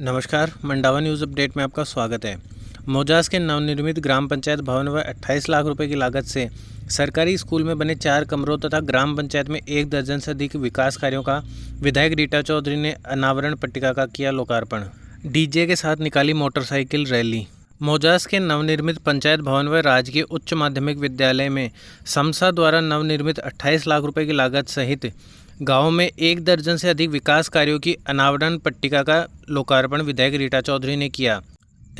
नमस्कार, Mandawa news update में आपका स्वागत है। मोजास के नवनिर्मित ग्राम पंचायत भवन व 28 लाख रुपए की लागत से सरकारी स्कूल में बने 4 कमरों तथा ग्राम पंचायत में 1 दर्जन से अधिक विकास कार्यों का विधायक रीटा चौधरी ने अनावरण पट्टिका का किया लोकार्पण। डीजे के साथ निकाली मोटरसाइकिल रैली। मोजास के नवनिर्मित पंचायत भवन व राजकीय उच्च माध्यमिक विद्यालय में समसा द्वारा नवनिर्मित 28 लाख रुपए की लागत सहित गांव में 1 दर्जन से अधिक विकास कार्यों की अनावरण पट्टिका का लोकार्पण विधायक रीटा चौधरी ने किया।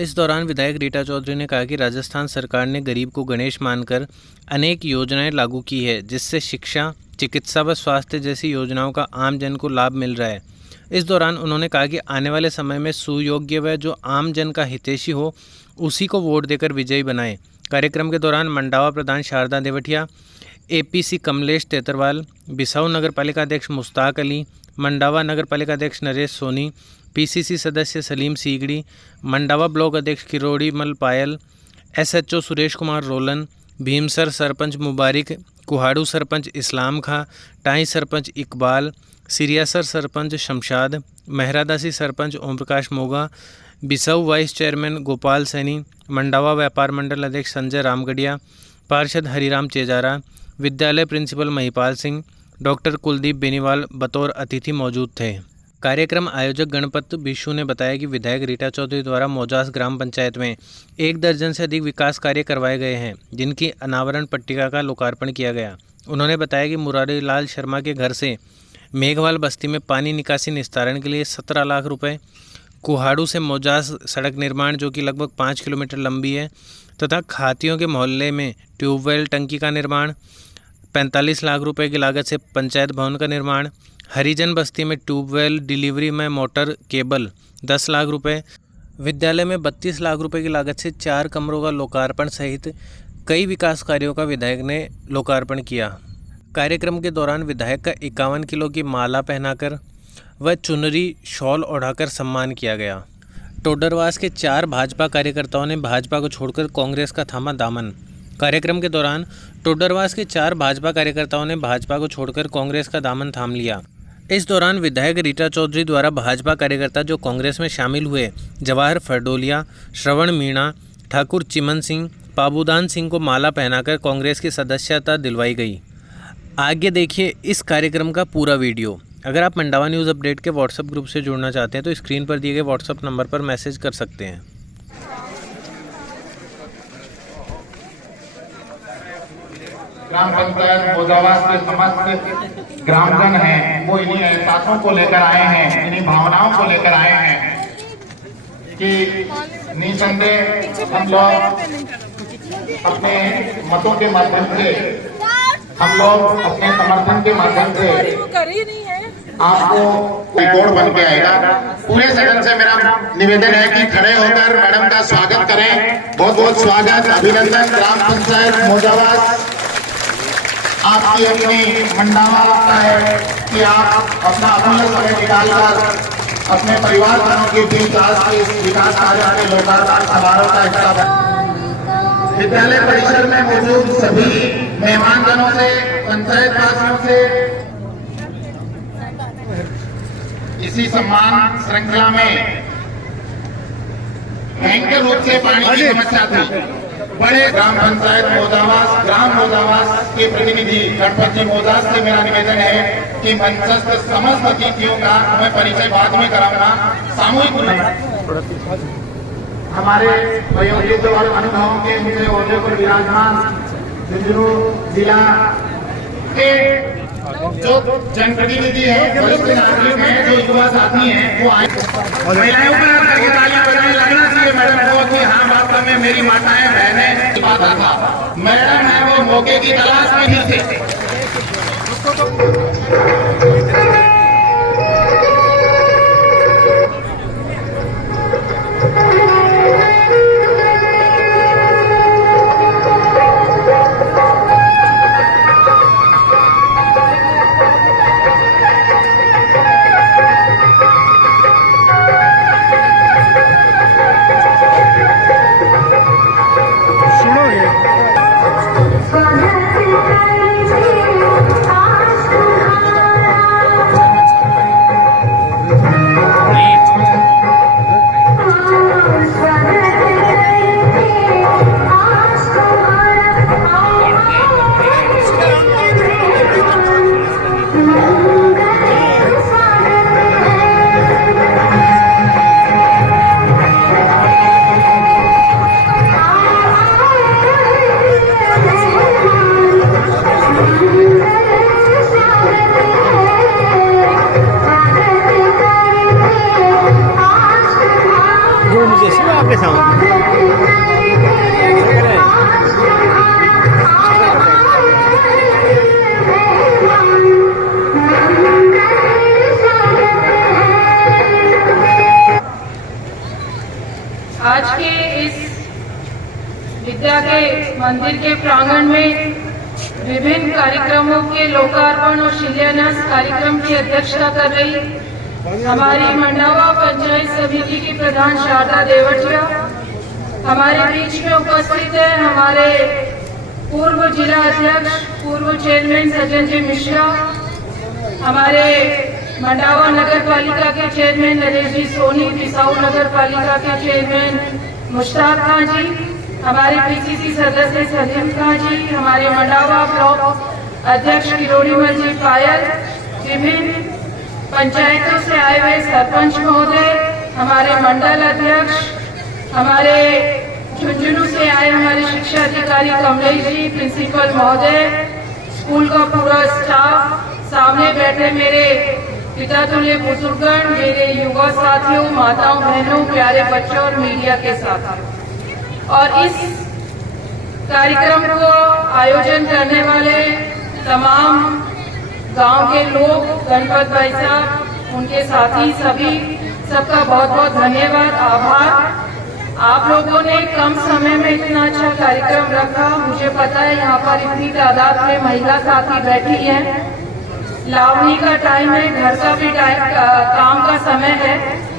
इस दौरान विधायक रीटा चौधरी ने कहा कि राजस्थान सरकार ने गरीब को गणेश मानकर अनेक योजनाएं लागू की है, जिससे शिक्षा, चिकित्सा व स्वास्थ्य जैसी योजनाओं का आम जन को लाभ मिल रहा है। इस दौरान उन्होंने कहा कि आने वाले समय में सुयोग्य व जो आम जन का हितैषी हो उसी को वोट देकर विजयी बनाएं। कार्यक्रम के दौरान मंडावा प्रधान शारदा देवटिया, एपीसी कमलेश तेतरवाल, बिसाऊ नगर पालिका अध्यक्ष मुश्ताक अली, मंडावा नगर पालिका अध्यक्ष नरेश सोनी, पीसीसी सदस्य सलीम सीगड़ी, मंडावा ब्लॉक अध्यक्ष किरोड़ी मल पायल, एसएचओ सुरेश कुमार रोलन, भीमसर सरपंच मुबारिक, कुहाड़ू सरपंच इस्लाम खां, tie sarpanch Iqbal, सिरियासर sarpanch Shamshad, महरादासी sarpanch Om Prakash Moga, Bissau vice chairman Gopal Saini, Mandawa व्यापार मंडल अध्यक्ष संजय रामगढ़िया, पार्षद हरिराम चेजारा, विद्यालय प्रिंसिपल महिपाल सिंह, डॉक्टर कुलदीप बेनीवाल बतौर अतिथि मौजूद थे। कार्यक्रम आयोजक गणपत बिशु ने बताया कि विधायक रीटा चौधरी द्वारा मोजास ग्राम पंचायत में 1 दर्जन से अधिक विकास कार्य करवाए गए हैं, जिनकी अनावरण पट्टिका का लोकार्पण किया गया। उन्होंने बताया कि मुरारी लाल शर्मा के घर से मेघवाल बस्ती में पानी निकासी निस्तारण के लिए 17 लाख रुपये, कुहाड़ू से मोजास सड़क निर्माण जो कि लगभग 5 किलोमीटर लंबी है तथा खातियों के मोहल्ले में ट्यूबवेल टंकी का निर्माण, 45 लाख रुपए की लागत से पंचायत भवन का निर्माण, हरिजन बस्ती में ट्यूबवेल डिलीवरी में मोटर केबल 10 लाख रुपए, विद्यालय में 32 लाख रुपए की लागत से 4 कमरों का लोकार्पण सहित कई विकास कार्यों का विधायक ने लोकार्पण किया। कार्यक्रम के दौरान विधायक का 51 किलो की माला पहनाकर व चुनरी शॉल ओढ़ाकर सम्मान किया गया। टोडरवास के 4 भाजपा कार्यकर्ताओं ने भाजपा को छोड़कर कांग्रेस का थामा दामन। कार्यक्रम के दौरान टोडरवास के 4 भाजपा कार्यकर्ताओं ने भाजपा को छोड़कर कांग्रेस का दामन थाम लिया। इस दौरान विधायक रीटा चौधरी द्वारा भाजपा कार्यकर्ता जो कांग्रेस में शामिल हुए जवाहर फरडोलिया, श्रवण मीणा, ठाकुर चिमन सिंह, पाबूदान सिंह को माला पहनाकर कांग्रेस की सदस्यता दिलवाई गई। आगे देखिए इस कार्यक्रम का पूरा वीडियो। अगर आप मंडावा न्यूज़ अपडेट के व्हाट्सएप ग्रुप से जुड़ना चाहते हैं तो स्क्रीन पर दिए गए व्हाट्सएप नंबर पर मैसेज कर सकते हैं। ग्राम पंचायत मोजावास के समस्त ग्रामजन हैं, वो इन्हीं एहसासों को लेकर आए हैं, इन्हीं भावनाओं को लेकर आए हैं कि निसंदेह हम लोग अपने मतों के माध्यम से, हम लोग अपने समर्थन के माध्यम से आपको रिकॉर्ड बन के आएगा। पूरे सदन से मेरा निवेदन है कि खड़े होकर मैडम का स्वागत करें। बहुत बहुत स्वागत, अभिनंदन। ग्राम पंचायत मोजावास आपकी अपनी मंडावा लगता है कि आप अपना अमूल्य समय निकालकर अपने परिवार वालों के बीच आज के इस विकास कार्य के लोकार्पण समारोह का हिस्सा बने। विद्यालय परिसर में मौजूद सभी मेहमानजनों से, पंचायत वासियों से इसी सम्मान श्रृंखला में भयंकर रूप से पानी की समस्या थी। बड़े ग्राम पंचायत मोजावास, ग्राम मोजावास के प्रतिनिधि गणपत जी मोजास से मेरा निवेदन है कि मंचस्थ समस्त अतिथियों का मैं परिचय बाद में कराऊंगा। सामूहिक हमारे वयोवृद्ध और अनुभवों के मुझे ओहदे पर विराजमान झुंझुनू जिला के जो जनप्रतिनिधि है, वरिष्ठ नागरिक हैं, जो युवा साथी हैं, वो आए। महिलाएं ऊपर करके तालियां बजाने लगना चाहिए मैडम को कि हाँ वास्तव में मेरी माताएं बहनें बात था। मैडम है वो मौके की तलाश में ही थे। के साउंड आज के इस विद्या के मंदिर के प्रांगण में विभिन्न कार्यक्रमों के लोकार्पण और शिलान्यास कार्यक्रम की अध्यक्षता कर रही हमारी मंडावा पंचायत समिति की प्रधान शारदा देवटिया, हमारे बीच में उपस्थित है हमारे पूर्व जिला अध्यक्ष पूर्व चेयरमैन सज्जन जी मिश्रा, हमारे मंडावा नगर पालिका के चेयरमैन नरेश जी सोनी, बिसाऊ नगर पालिका के चेयरमैन मुश्ताक खान जी, हमारे पीसीसी सदस्य सलीम खान जी, हमारे मंडावा ब्लॉक अध्यक्ष किरोड़ीमल जी पायल, विभिन्न पंचायतों से आए हुए सरपंच महोदय, हमारे मंडल अध्यक्ष, हमारे झुंझुनू से आए हमारे शिक्षा अधिकारी कमलेश जी, प्रिंसिपल महोदय, स्कूल का पूरा स्टाफ, सामने बैठे मेरे पिता तुल्य बुजुर्गण, मेरे युवा साथियों, माताओं बहनों, प्यारे बच्चों और मीडिया के साथियों, और इस कार्यक्रम को आयोजन करने वाले तमाम गांव के लोग, गणपत भाई साहब, उनके साथी सभी, सबका बहुत बहुत धन्यवाद, आभार। आप लोगों ने कम समय में इतना अच्छा कार्यक्रम रखा। मुझे पता है यहाँ पर इतनी तादाद में महिला साथी बैठी हैं, लावणी का टाइम है, घर का भी काम का समय है,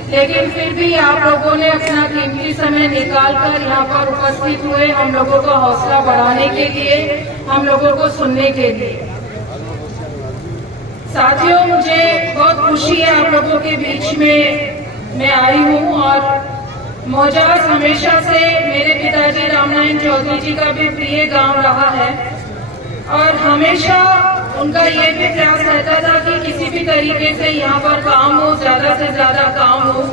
लेकिन फिर भी आप लोगों ने अपना कीमती समय निकालकर यहाँ पर उपस्थित हुए हम लोगों का हौसला बढ़ाने के लिए, हम लोगों को सुनने के लिए। साथियों, मुझे बहुत खुशी है आप लोगों के बीच में मैं आई हूँ, और मोजास हमेशा से मेरे पिताजी रामनारायण चौधरी जी का भी प्रिय गांव रहा है, और हमेशा उनका ये भी प्रयास रहता था कि किसी भी तरीके से यहाँ पर काम हो, ज्यादा से ज्यादा काम हो,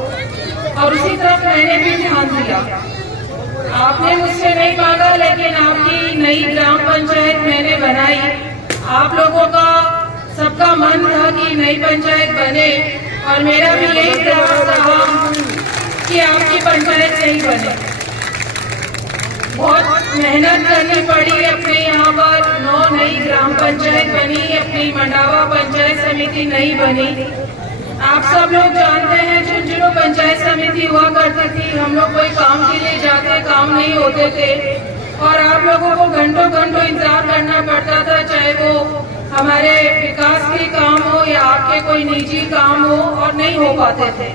और उसी तरफ मैंने भी ध्यान दिया। आपने मुझसे नहीं मांगा, लेकिन आपकी नई ग्राम पंचायत मैंने बनाई। आप लोगों का सबका मन था कि नई पंचायत बने, और मेरा भी यही प्रयास रहा कि आपकी पंचायत नहीं बने। बहुत मेहनत करनी पड़ी, अपने यहाँ पर 9 नई ग्राम पंचायत बनी, अपनी मंडावा पंचायत समिति नहीं बनी। आप सब लोग जानते हैं झुंझुनू पंचायत समिति हुआ करती थी, हम लोग कोई काम के लिए जाते, काम नहीं होते थे, और आप लोगों को घंटों घंटों इंतजार करना पड़ता था, चाहे वो हमारे विकास के काम हो या आपके कोई निजी काम हो, और नहीं हो पाते थे।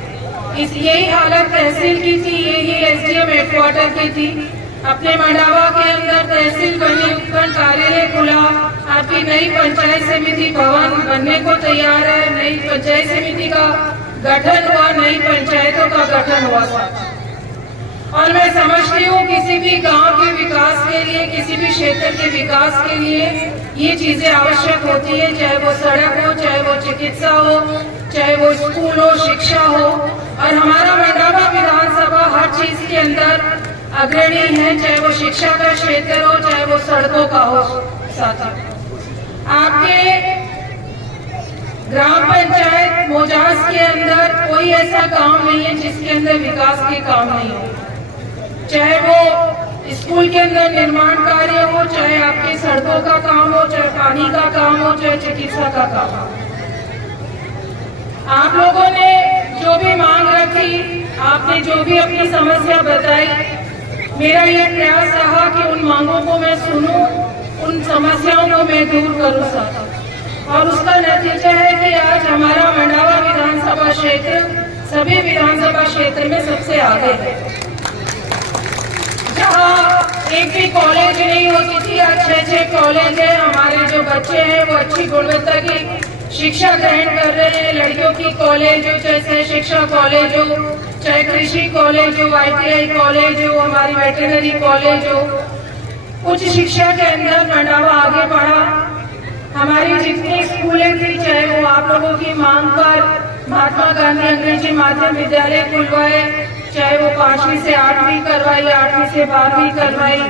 यही हालत तहसील की थी, यही एसडीएम हेडक्वार्टर की थी। अपने मंडावा के अंदर तहसील बनी, उपखंड कार्यालय खुला, आपकी नई पंचायत समिति भवन बनने को तैयार है, नई पंचायत समिति का गठन हुआ, नई पंचायतों का गठन हुआ था। और मैं समझती हूँ किसी भी गांव के विकास के लिए, किसी भी क्षेत्र के विकास के लिए ये चीजें आवश्यक होती है, चाहे वो सड़क हो, चाहे वो चिकित्सा हो, चाहे वो स्कूल हो, शिक्षा हो। और हमारा मंडावा विधानसभा हर चीज के अंदर अग्रणी है, चाहे वो शिक्षा का क्षेत्र हो, चाहे वो सड़कों का हो। साथी, आपके ग्राम पंचायत मोजास के अंदर कोई ऐसा गांव नहीं है जिसके अंदर विकास के काम नहीं हो, चाहे वो स्कूल के अंदर निर्माण कार्य हो, चाहे आपकी सड़कों का काम हो, चाहे पानी का काम हो, चाहे चिकित्सा का काम हो। आप लोगों ने जो भी मांग रखी, आपने जो भी अपनी समस्या बताई, मेरा ये प्रयास रहा कि उन मांगों को मैं सुनूं, उन समस्याओं को मैं दूर करूं साथ। और उसका नतीजा है कि आज हमारा मंडावा विधानसभा क्षेत्र सभी विधानसभा क्षेत्र में सबसे आगे है। जहां एक भी कॉलेज नहीं होती थी, आज 6 कॉलेज है। हमारे जो बच्चे हैं वो अच्छी गुणवत्ता की शिक्षा ग्रहण कर रहे हैं। लड़कियों की कॉलेज हो, चाहे शिक्षा कॉलेज हो, चाहे कृषि कॉलेज हो, ITI कॉलेज हो, हमारी वेटरनरी कॉलेज हो, उच्च शिक्षा के अंदर मंडावा आगे बढ़ा। हमारी जितनी स्कूलें थी, चाहे वो आप लोगों की मांग पर महात्मा गांधी अंग्रेजी माध्यम विद्यालय खुलवाए, चाहे वो 5वीं से 8वीं करवाई, 8वीं से 12वीं करवाई,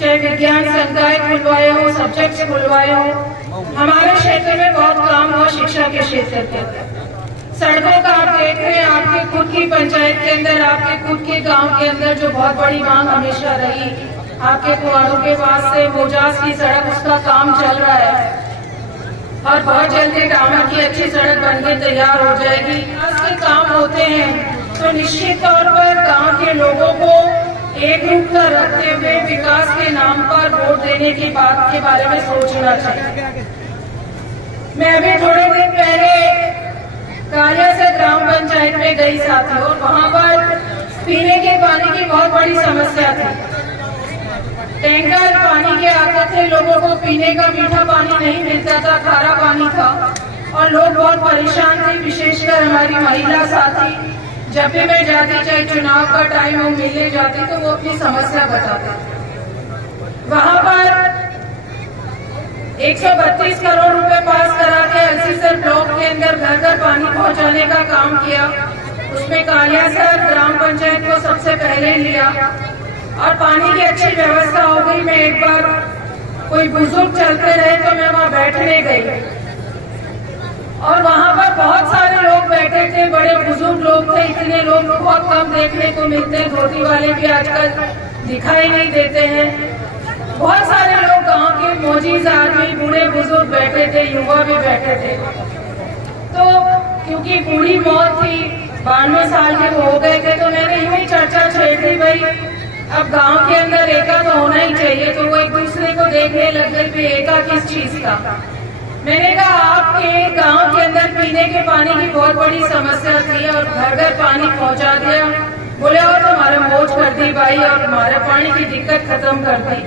चाहे विज्ञान संकाय खुलवाए हो, सब्जेक्ट्स खुलवाए हो। हमारे क्षेत्र में बहुत काम हुआ शिक्षा के क्षेत्र के। सड़कों का आप देख रहे हैं, आपके खुद की पंचायत के अंदर, आपके खुद के गांव के अंदर जो बहुत बड़ी मांग हमेशा रही, आपके कुआरों के पास से मोजास की सड़क, उसका काम चल रहा है और बहुत जल्दी डामर की अच्छी सड़क बनकर तैयार हो जाएगी। के काम होते हैं तो निश्चित तौर पर गांव के लोगों को एक रूपता रखते हुए विकास के नाम पर वोट देने की बात के बारे में सोचना चाहिए। मैं अभी थोड़े दिन पहले कालिया से ग्राम पंचायत में गई साथी, और वहां पर पीने के पानी की बहुत बड़ी समस्या थी। टैंकर पानी के आते थे, लोगों को पीने का मीठा पानी नहीं मिलता था, खारा पानी था और लोग बहुत परेशान थे। विशेषकर हमारी महिला साथी, जब भी मैं जाती, चाहे चुनाव का टाइम हो, मिलने जाती तो वो अपनी समस्या बताते। वहां पर 132 करोड़ रुपए पास करा के एलसीसर ब्लॉक के अंदर घर घर पानी पहुंचाने का काम किया। उसमें कालियासर ग्राम पंचायत को सबसे पहले लिया और पानी की अच्छी व्यवस्था हो गई। मैं एक बार कोई बुजुर्ग चलते रहे तो मैं वहां बैठने गई और वहां पर बहुत सारे लोग बैठे थे, बड़े बुजुर्ग लोग थे। इतने लोग बहुत कम देखने को मिलते हैं, धोती वाले भी आजकल दिखाई नहीं देते हैं। बहुत सारे लोग गांव के मौजूद आदमी, बूढ़े बुजुर्ग बैठे थे, युवा भी बैठे थे। तो क्योंकि बूढ़ी मौत थी, 92 साल के हो गए थे, तो मैंने यूं ही चर्चा छेड़ दी, भाई अब गांव के अंदर एका तो होना ही चाहिए। तो वो एक दूसरे को देखने लग गए कि एका किस चीज का। मैंने कहा आपके गांव के अंदर पीने के पानी की बहुत बड़ी समस्या थी और घर घर पानी पहुंचा दिया। बोले और तुम्हारे मौज कर दी भाई और तुम्हारे पानी की दिक्कत खत्म कर दी,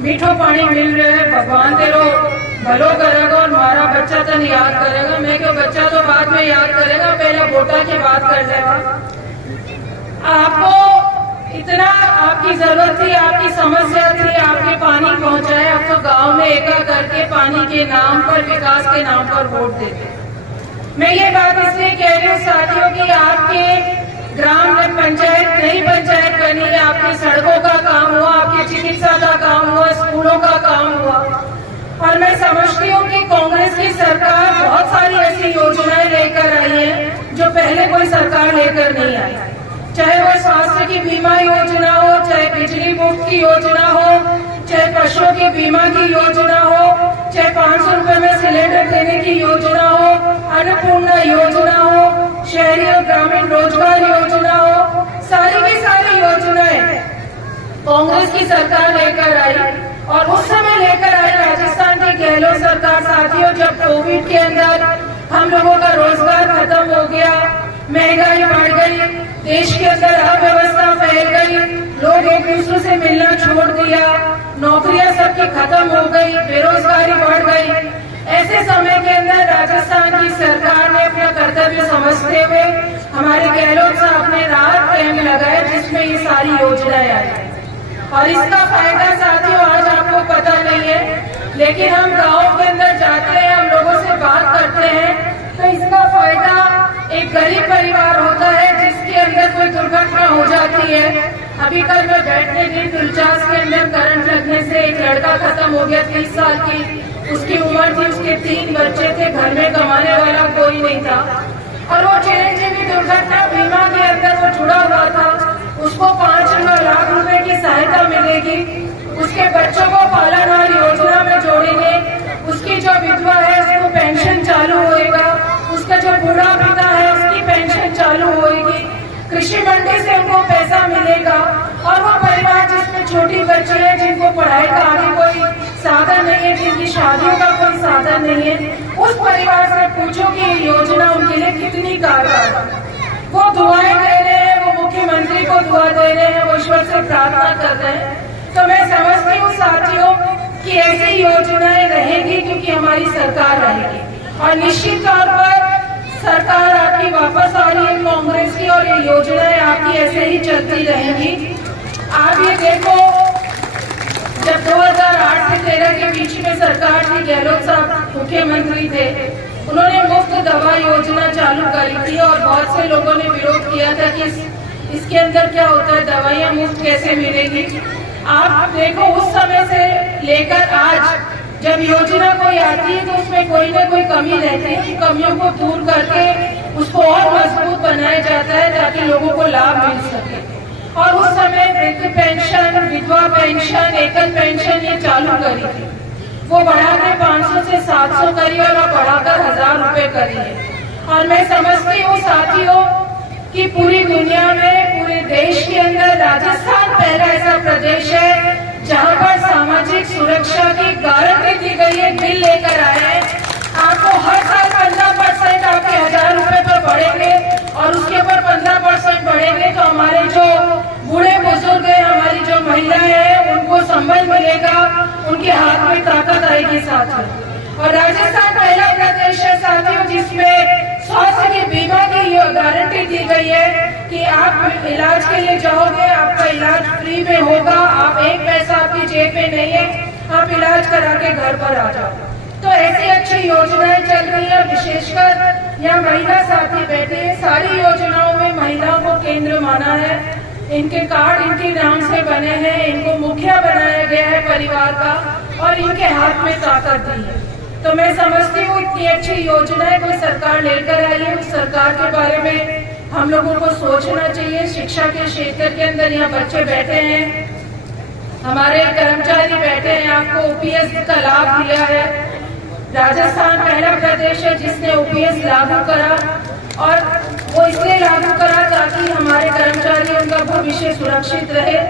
मीठो पानी मिल रहा है, भगवान तेरो भलो करेगा और हमारा बच्चा तो नहीं याद करेगा। मैं क्यों, बच्चा तो बाद में याद करेगा, पहले वोटा की बात कर लेगा। आपको इतना आपकी जरूरत थी, आपकी समस्या थी, आपके पानी पहुंचाए, आप तो गांव में एका करके पानी के नाम पर, विकास के नाम पर वोट देते। मैं ये बात इसलिए कह रही हूँ साथियों कि आपके ग्राम पंचायत नई पंचायत बनी है, आपकी सड़कों का काम हुआ, आपकी चिकित्सा का काम हुआ, स्कूलों का काम हुआ। और मैं समझती हूँ कि कांग्रेस की सरकार बहुत सारी ऐसी योजनाएं लेकर आई है जो पहले कोई सरकार लेकर नहीं आई। चाहे वो स्वास्थ्य की बीमा योजना हो, चाहे बिजली मुफ्त की योजना हो, चाहे पशुओं की बीमा की योजना हो, चाहे 500 रुपए में सिलेंडर देने की योजना हो, अन्नपूर्णा योजना हो, शहरी और ग्रामीण रोजगार योजना हो, सारी की सारी योजनाएं कांग्रेस की सरकार लेकर आई। और उस समय लेकर आई राजस्थान की गहलोत सरकार साथियों, जब कोविड के अंदर हम लोगों का रोजगार खत्म हो गया, महंगाई बढ़ गई, देश के अंदर अव्यवस्था फैल गई, लोग एक दूसरे से मिलना छोड़ दिया, नौकरियां सबकी खत्म हो गई, बेरोजगारी बढ़ गई। ऐसे समय के अंदर राजस्थान की सरकार ने अपना कर्तव्य समझते हुए हमारे गहलोत साहब ने राहत कैंप लगाए जिसमें ये सारी योजनाएं आई। और इसका फायदा साथियों आज आपको पता नहीं है, लेकिन हम गाँव के अंदर जाते हैं, हम लोगों से बात करते हैं, तो इसका फायदा एक गरीब परिवार होता है जिसके अंदर कोई दुर्घटना हो जाती है। अभी कल मैं बैठने गई, तुलचास के अंदर करंट लगने से एक लड़का खत्म हो गया, 30 साल की उसकी उम्र थी, उसके 3 बच्चे थे, घर में कमाने वाला कोई नहीं था और वो चिरंजीवी दुर्घटना बीमा के अंदर वो जुड़ा हुआ था। उसको 5 लाख रुपए की सहायता मिलेगी, उसके बच्चों को पालनहार योजना में जोड़ेंगे, उसकी जो विधवा है उसको पेंशन चालू होएगा, उसका जो बूढ़ा पिता है उसकी पेंशन चालू होएगी, कृषि मंडी से उनको पैसा मिलेगा। और वो परिवार जिसमें छोटी बच्ची है, जिनको पढ़ाई का आगे कोई साधन नहीं है, जिनकी शादियों का कोई साधन नहीं है, उस परिवार से पूछो कि ये योजना उनके लिए कितनी कारगर है। वो दुआएं दे रहे हैं, वो मुख्यमंत्री को दुआ दे रहे हैं, वो ईश्वर से प्रार्थना कर रहे हैं। तो मैं समझती हूँ साथियों कि ऐसी योजनाएं रहेंगी क्योंकि हमारी सरकार रहेगी और निश्चित तौर पर सरकार आपकी वापस आ रही है कांग्रेस की और ये योजनाएं आपकी ऐसे ही चलती रहेंगी। आप ये देखो, जब 2008 से 2013 के बीच में सरकार थी, गहलोत साहब मुख्यमंत्री थे, उन्होंने मुफ्त दवा योजना चालू करी थी और बहुत से लोगों ने विरोध किया था कि इसके अंदर क्या होता है, दवाइयां मुफ्त कैसे मिलेगी। आप देखो उस समय से लेकर आज जब योजना कोई आती है तो उसमें कोई ना कोई कमी रहती है, कमियों को दूर करके उसको और मजबूत बनाया जाता है ताकि लोगों को लाभ मिल सके। और उस समय वृद्ध पेंशन, विधवा पेंशन, एकल पेंशन ये चालू करी थी, वो बढ़ाकर 500 से 700 करी और अब बढ़ाकर 1000 रुपए करी है। और मैं समझती हूँ साथियों कि पूरी दुनिया में, पूरे देश के अंदर राजस्थान पहला ऐसा प्रदेश है जहाँ पर सामाजिक सुरक्षा की गारंटी दी गई है, बिल लेकर आए हैं। आपको हर साल 15% आपके 1000 रुपए पर बढ़ेंगे और उसके ऊपर 15% बढ़ेंगे तो हमारे जो बूढ़े बुजुर्ग हैं, हमारी जो महिलाएं हैं, उनको संबल मिलेगा, उनके हाथ में ताकत आएगी साथियों। और राजस्थान पहला प्रदेश है साथियों जिसमें स्वास्थ्य की बीमा की गारंटी दी गई है कि आप इलाज के लिए जाओगे, आपका इलाज फ्री में होगा, आप एक पैसा आपकी जेब में नहीं है, आप इलाज करा के घर पर आ जाओ। तो ऐसी अच्छी योजनाएं चल रही है। विशेषकर यहाँ महिला साथी बैठे हैं, सारी योजनाओं में महिलाओं को केंद्र माना है। इनके कार्ड इनके नाम से बने हैं, इनको मुखिया बनाया गया है परिवार का और इनके हाथ में ताकत दी है। तो मैं समझती हूँ इतनी अच्छी योजनाएं कोई सरकार लेकर आई है, उस सरकार के बारे में हम लोगों को सोचना चाहिए। शिक्षा के क्षेत्र के अंदर यहाँ बच्चे बैठे हैं, हमारे कर्मचारी बैठे हैं, आपको ओपीएस का लाभ दिया है। राजस्थान पहला प्रदेश है जिसने ओपीएस लागू करा और वो इसलिए लागू करा ताकि हमारे कर्मचारी, उनका भविष्य सुरक्षित रहे।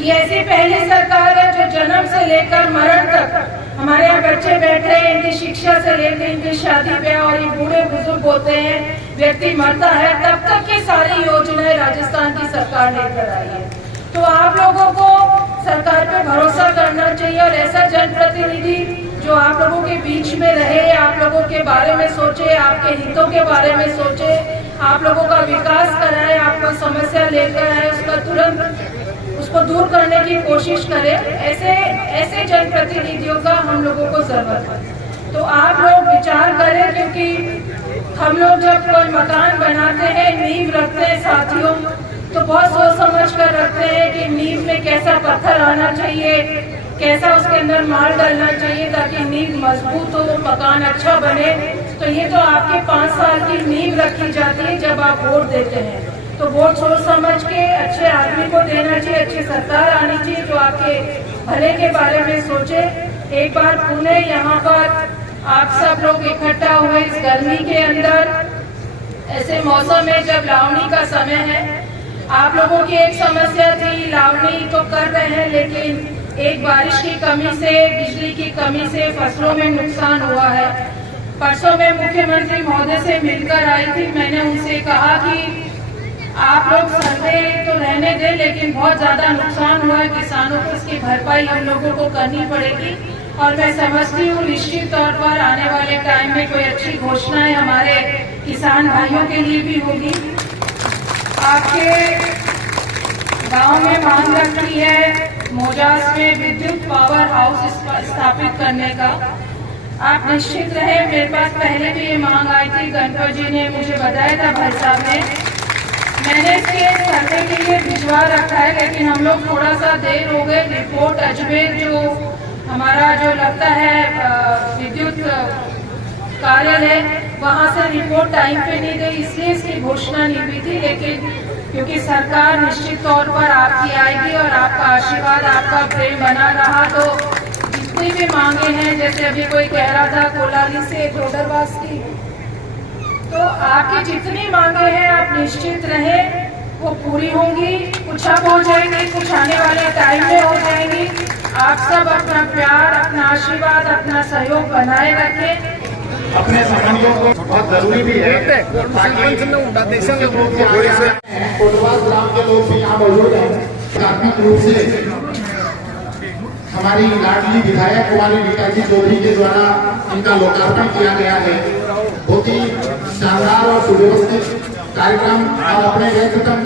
ये ऐसी पहली सरकार है जो जन्म से लेकर मरण तक हमारे यहाँ बच्चे बैठे हैं, इनकी शिक्षा से लेकर इनकी शादी ब्याह और ये बूढ़े बुजुर्ग होते हैं, व्यक्ति मरता है, तब तक की सारी योजनाएं राजस्थान की सरकार लेकर आई है। तो आप लोगों को सरकार पे भरोसा करना चाहिए और ऐसा जनप्रतिनिधि जो आप लोगों के बीच में रहे, आप लोगों के बारे में सोचे, आपके हितों के बारे में सोचे, आप लोगों का विकास कराए, आपको समस्या लेकर आए, उसका तुरंत उसको दूर करने की कोशिश करे। ऐसे जनप्रतिनिधियों का हम लोगों को जरूरत है। तो आप लोग विचार करें, क्योंकि हम लोग जब कोई मकान बनाते हैं, नींव रखते हैं साथियों, तो बहुत सोच समझ कर रखते हैं कि नींव में कैसा पत्थर आना चाहिए, कैसा उसके अंदर माल डालना चाहिए ताकि नींव मजबूत हो, मकान अच्छा बने। तो ये तो आपके 5 साल की नींव रखी जाती है जब आप वोट देते हैं। तो वोट सोच समझ के अच्छे आदमी को देना चाहिए, अच्छी सरकार आनी चाहिए जो आपके भले के बारे में सोचे। एक बार पुणे यहाँ पर आप सब लोग इकट्ठा हुए इस गर्मी के अंदर, ऐसे मौसम में जब लावनी का समय है, आप लोगों की एक समस्या थी, लावनी तो कर रहे हैं लेकिन एक बारिश की कमी से, बिजली की कमी से फसलों में नुकसान हुआ है। परसों में मुख्यमंत्री महोदय से मिलकर आई थी, मैंने उनसे कहा कि आप लोग सर्वे तो रहने दें लेकिन बहुत ज्यादा नुकसान हुआ है किसानों को, इसकी भरपाई हम लोगों को करनी पड़ेगी। और मैं समझती हूँ निश्चित तौर पर आने वाले टाइम में कोई अच्छी घोषणाएं हमारे किसान भाइयों के लिए भी होगी। आपके गांव में मांग रखी है मोजास में विद्युत पावर हाउस स्थापित करने का। आप निश्चित रहे, मेरे पास पहले भी ये मांग आई थी, गणपत जी ने मुझे बताया था भरसा में, मैंने इसके सर्वे के लिए भिजवा रखा है लेकिन हम लोग थोड़ा सा देर हो गए। रिपोर्ट अजमेर जो हमारा जो लगता है विद्युत कार्यालय, वहाँ से रिपोर्ट टाइम पे नहीं गई, इसलिए इसकी घोषणा नहीं हुई थी। लेकिन क्योंकि सरकार निश्चित तौर पर आपकी आएगी और आपका आशीर्वाद, आपका प्रेम बना रहा, तो जितनी भी मांगे हैं, जैसे अभी कोई कह रहा था कोलाली से ढोडरवास की, तो आपकी जितनी मांगे हैं आप निश्चित रहे वो पूरी होंगी। कुछ अब हो जाएंगी, कुछ आने वाले टाइम में हो जाएंगी। आप सब अपना प्यार, अपना आशीर्वाद, अपना सहयोग बनाए रखें। अपने संबंधों को बहुत जरूरी भी है। कोटवास ग्राम के लोग भी यहाँ मौजूद हैं। प्राथमिक रूप से हमारी लाडली विधायक कुमारी रीता चौधरी के द्वारा इनका लोकार्पण किया गया है। बहुत ही शानदार और सुव्यवस्थित कार्यक्रम और अपने व्यक्तित्व